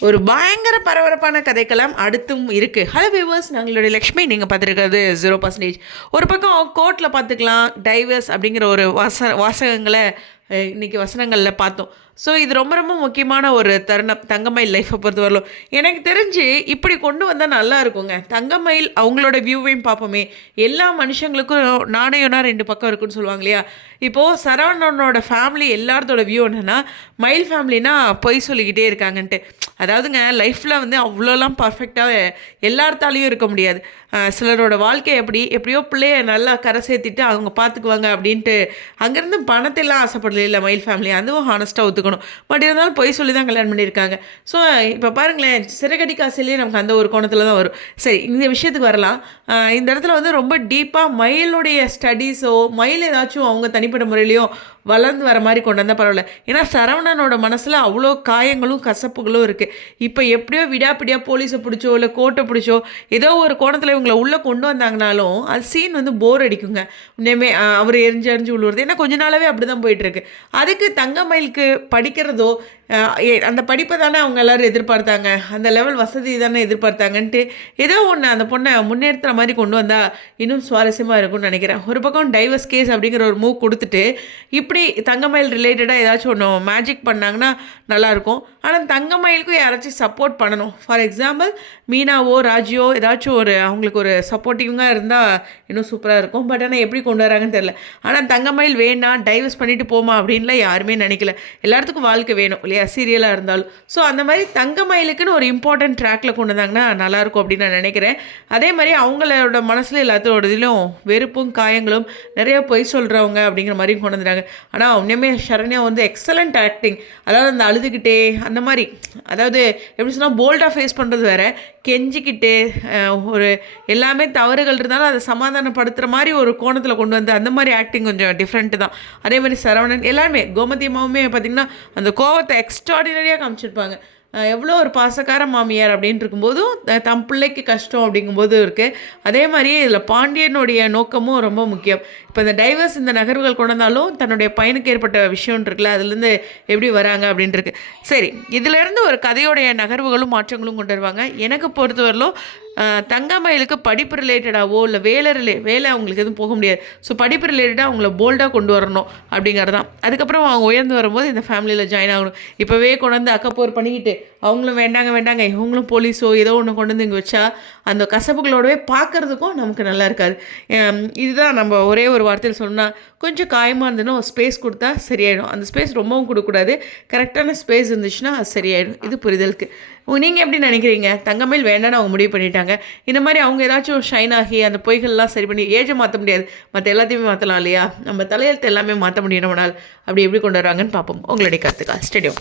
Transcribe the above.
ஒரு பயங்கர பரபரப்பான கதைக்கெல்லாம் அடுத்தும் இருக்குது ஹலோ வியூவர்ஸ் நாங்களுடைய லக்ஷ்மி. நீங்கள் பார்த்துருக்கிறது ஜீரோ பர்சன்டேஜ் ஒரு பக்கம் கோர்ட்டில் பார்த்துக்கலாம் டைவர்ஸ் அப்படிங்கிற ஒரு வாச வாசகங்களை இன்றைக்கி வசனங்களில் பார்த்தோம். ஸோ இது ரொம்ப ரொம்ப முக்கியமான ஒரு தருணம். தங்கமயில் லைஃப்பை பொறுத்தவரையிலும். எனக்கு தெரிஞ்சு இப்படி கொண்டு வந்தால் நல்லா இருக்குங்க. தங்கமயில் அவங்களோட வியூவையும் பார்ப்போமே. எல்லா மனுஷங்களுக்கும் நாணயம்னா ரெண்டு பக்கம் இருக்குன்னு சொல்லுவாங்க இல்லையா? இப்போது சரவணனோட ஃபேமிலி எல்லாத்தோட வியூ என்னென்னா மயில் ஃபேமிலினா பொய் சொல்லிக்கிட்டே இருக்காங்கன்ட்டு. அதாவதுங்க லைஃப்பில் வந்து அவ்வளோலாம் பர்ஃபெக்டாக எல்லார்த்தாலையும் இருக்க முடியாது. சிலரோட வாழ்க்கை எப்படி? எப்படியோ பிள்ளைய நல்லா கரை சேர்த்திட்டு அவங்க பார்த்துக்குவாங்க அப்படின்ட்டு அங்கேருந்து பணத்தெல்லாம் ஃபேமிலி இல்லை மயில் ஃபேமிலி அதுவும் ஹானஸ்ட்டாக ஒத்துக்கணும். பட் இருந்தாலும் பொய் சொல்லி தான் கல்யாணம் பண்ணியிருக்காங்க. ஸோ இப்போ பாருங்களேன் சிறகடி காசுலேயே நமக்கு அந்த ஒரு கோணத்தில் தான் வரும். சரி இந்த விஷயத்துக்கு வரலாம். இந்த இடத்துல வந்து ரொம்ப டீப்பாக மயிலுடைய ஸ்டடீஸோ மயில் ஏதாச்சும் அவங்க தனிப்பட்ட முறையிலையோ வளர்ந்து வர மாதிரி கொண்டு வந்தால் பரவாயில்ல. ஏன்னா சரவணனோட மனசில் அவ்வளோ காயங்களும் கசப்புகளும் இருக்குது இப்போ எப்படியோ விடாப்பிடியாக போலீஸை பிடிச்சோ இல்லை கோர்ட்டை பிடிச்சோ ஏதோ ஒரு கோணத்தில் இவங்களை உள்ளே கொண்டு வந்தாங்கனாலும் அது சீன் வந்து போர் அடிக்குங்க. உடனே அவர் எரிஞ்சு எரிஞ்சு விழுவுறது ஏன்னா கொஞ்ச நாளாவே அப்படி தான் போயிட்டுருக்கு அதுக்கு தங்கமயிலுக்கு படிக்கிறதோ அந்த படிப்பை தானே அவங்க எல்லாரும் எதிர்பார்த்தாங்க. அந்த லெவல் வசதி தானே எதிர்பார்த்தாங்கன்ட்டு ஏதோ ஒன்று அந்த பொண்ணை முன்னேற்றுற மாதிரி கொண்டு வந்தால் இன்னும் சுவாரஸ்யமாக இருக்கும்னு நினைக்கிறேன். ஒரு பக்கம் டைவர்ஸ் கேஸ் அப்படிங்கிற ஒரு மூவ் கொடுத்துட்டு இப்படி தங்கமயில் ரிலேட்டடாக ஏதாச்சும் ஒன்று மேஜிக் பண்ணாங்கன்னா நல்லாயிருக்கும் ஆனால் தங்கமயிலுக்கும் யாராச்சும் சப்போர்ட் பண்ணணும். ஃபார் எக்ஸாம்பிள் மீனாவோ ராஜியோ ஏதாச்சும் ஒரு அவங்களுக்கு ஒரு சப்போர்ட்டிவாக இருந்தால் இன்னும் சூப்பராக இருக்கும். பட் ஆனால் எப்படி கொண்டு வராங்கன்னு தெரில ஆனால் தங்கமயில் வேணாம் டைவர்ஸ் பண்ணிவிட்டு போமா அப்படின்லாம் யாருமே நினைக்கல. எல்லாத்துக்கும் வாழ்க்கை வேணும் இல்லையா? சீரியலாக இருந்தாலும். ஸோ அந்த மாதிரி தங்கமயிலுக்குன்னு ஒரு இம்பார்ட்டன்ட் ட்ராக்ல கொண்டு வந்தாங்கன்னா நல்லாயிருக்கும் அப்படின்னு நான் நினைக்கிறேன். அதே மாதிரி அவங்களோட மனசில் எல்லாத்தோட இதிலும் வெறுப்பும் காயங்களும் நிறைய பொய் சொல்கிறவங்க அப்படிங்கிற மாதிரியும் கொண்டு வந்துட்டாங்க. ஆனால் உண்மையுமே சரண்யா வந்து எக்ஸலண்ட் ஆக்டிங் அதாவது அந்த அழுதுகிட்டே அந்த மாதிரி அதாவது எப்படி சொன்னால் போல்டாக ஃபேஸ் பண்ணுறது வேற. கெஞ்சிக்கிட்டு ஒரு எல்லாமே தவறுகள் இருந்தாலும் அதை சமாதானப்படுத்துகிற மாதிரி ஒரு கோணத்தில் கொண்டு வந்து அந்த மாதிரி ஆக்டிங் கொஞ்சம் டிஃப்ரெண்ட்டு தான். அதே மாதிரி சரவணன் எல்லாருமே கோமதி அம்மாவுமே பார்த்திங்கன்னா அந்த கோவத்தை எக்ஸ்ட்ராடினரியாக காமிச்சிருப்பாங்க. எவ்வளோ ஒரு பாசக்கார மாமியார் அப்படின்ட்டு இருக்கும்போதும் தம் பிள்ளைக்கு கஷ்டம் அப்படிங்கும்போது இருக்குது அதே மாதிரியே இதில் பாண்டியனுடைய நோக்கமும் ரொம்ப முக்கியம். இப்போ இந்த டைவர்ஸ் இந்த நகர்வுகள் கொண்டு வந்தாலும் தன்னுடைய பையனுக்கு ஏற்பட்ட விஷயம் இருக்குல்ல அதுலேருந்து எப்படி வராங்க அப்படின்ட்டு இருக்கு சரி இதிலேருந்து ஒரு கதையோடைய நகர்வுகளும் மாற்றங்களும் கொண்டு வருவாங்க. எனக்கு பொறுத்தவரையிலும் தங்கமயிலுக்கு படிப்பு ரிலேட்டடாவோ இல்லை வேலை ரிலே வேலை அவங்களுக்கு எதுவும் போக முடியாது. ஸோ படிப்பு ரிலேட்டடாக அவங்கள போல்டாக கொண்டு வரணும் அப்படிங்கிறது தான் அதுக்கப்புறம் அவங்க உயர்ந்து வரும்போது இந்த ஃபேமிலியில் ஜாயின் ஆகணும். இப்போவே கொண்டு வந்து அக்கப்போர் பண்ணிக்கிட்டு அவங்களும் வேண்டாங்க வேண்டாங்க. இவங்களும் போலீஸோ ஏதோ ஒன்று கொண்டு வந்து இங்கே வச்சா அந்த கசப்புகளோடவே பார்க்குறதுக்கும் நமக்கு நல்லா இருக்காது. இதுதான் நம்ம ஒரே ஒரு வார்த்தையில் சொன்னால் கொஞ்சம் காயமாக இருந்ததுன்னா ஒரு ஸ்பேஸ் கொடுத்தா சரியாயிடும். அந்த ஸ்பேஸ் ரொம்பவும் கொடுக்கக்கூடாது. கரெக்டான ஸ்பேஸ் இருந்துச்சுன்னா அது சரியாயிடும். இது புரிதலுக்கு. நீங்கள் எப்படி நினைக்கிறீங்க? தங்கமேல் வேண்டாம்னு அவங்க முடிவு பண்ணிட்டாங்க. இந்த மாதிரி அவங்க ஏதாச்சும் ஷைன் ஆகி அந்த பொய்கள்லாம் சரி பண்ணி ஏஜை மாற்ற முடியாது. மற்ற எல்லாத்தையுமே மாற்றலாம் இல்லையா? நம்ம தலையெழுத்து எல்லாமே மாற்ற முடியும் நம்மளால். அப்படி எப்படி கொண்டு வராங்கன்னு பார்ப்போம். உங்களுடைய கருத்துக்கா ஸ்டேடியம்